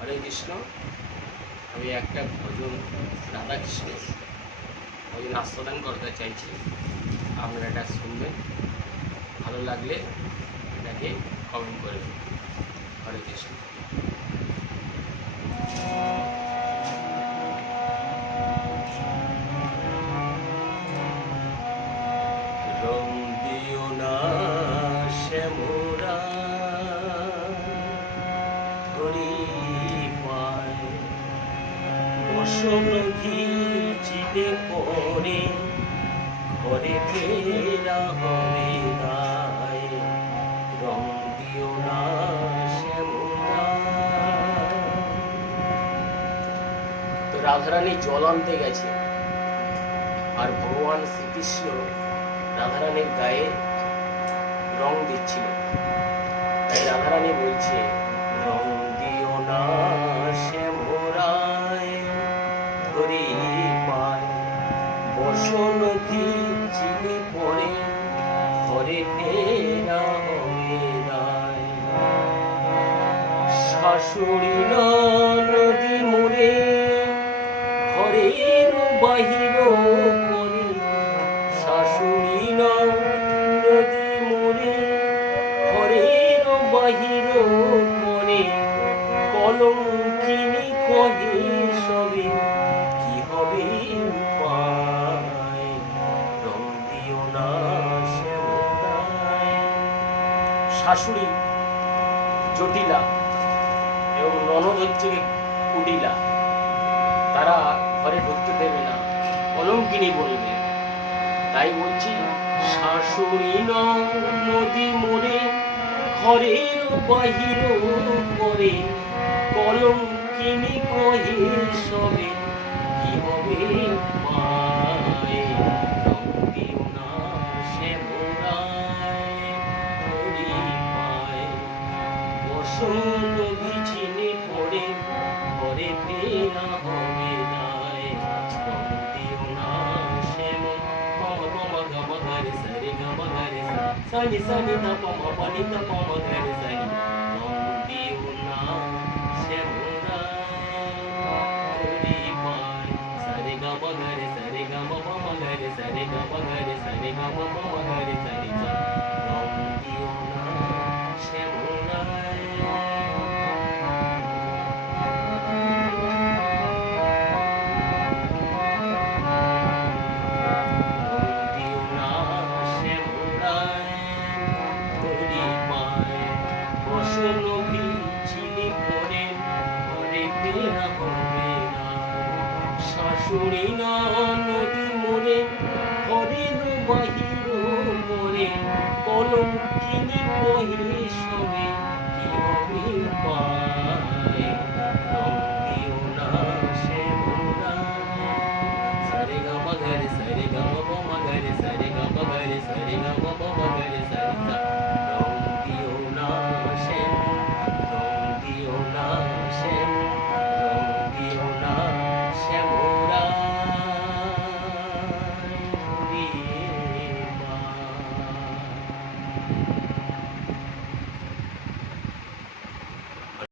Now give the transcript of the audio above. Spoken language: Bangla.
হরে কৃষ্ণ। আমি একটা ভজন রাধাকৃষ্ণের ভজন আস্বাদন করতে চাইছি, আপনারা এটা শুনবেন, ভালো লাগলে এটাকে কমেন্ট করবেন। হরে কৃষ্ণ। রং দিও না শ্যামরা ধরি পায়, বসন্তী চিতে পরে ঘরে ফেরা হবে দায়। রং দিও না শ্যামরা। তো রাধারানী জল আনতে গেছে, আর ভগবান শ্রীকৃষ্ণ রাধারানীর গায়ে রং দিচ্ছিল। তাই রাধারানী বলছে, রং দিও না শ্যামরায় ধরি পায়, বসন্তী চিনি পরে ঘরে ফেরা হবে দায়। শাশুড়ি নদী মোড়ে ঘরের বাহির করে, শাশুড়ি নদী মোড়ে ঘরের বাহির করে, কলঙ্কিনী কহে সবে কি হবে উপায়। রং দিও না শ্যামরায়। শাশুড়ি জটিলা এবং ননদ হচ্ছে কুটিলা, তারা ঘরে ঢুকতে দেবে না, কলঙ্কিনী বলবে। তাই বলছি, শাশুড়ি নদী মোড়ে ঘরের বাহির করে, কলঙ্কিনী কহে সবে কি হবে পায়। রং দিও না শ্যামরায় ধরি পায়, বসন্তী চিনি পরে ঘরে ফেরা হবে দায়। রং দিও না শ্যাম পম পম গম গরে সরে গম গরে সনি সনি ত পম পনি ত পম গরে সনি। রং দিও না শ্যামরায় ধরি পায়, সরে গম গরে সরে গম পম গরে সরে গম গরে সরে গম পম গরে সনি। রং দিও না শ্যামরায়। শাশুড়ি নদী মোড়ে ঘরের বাহির করে, কলঙ্কিনী কহে সবে কি হবে পায়। রং দিও না শ্যামরায়। সরে গম গরে সরে গম পম গরে সরে গম গরে সরে গম পম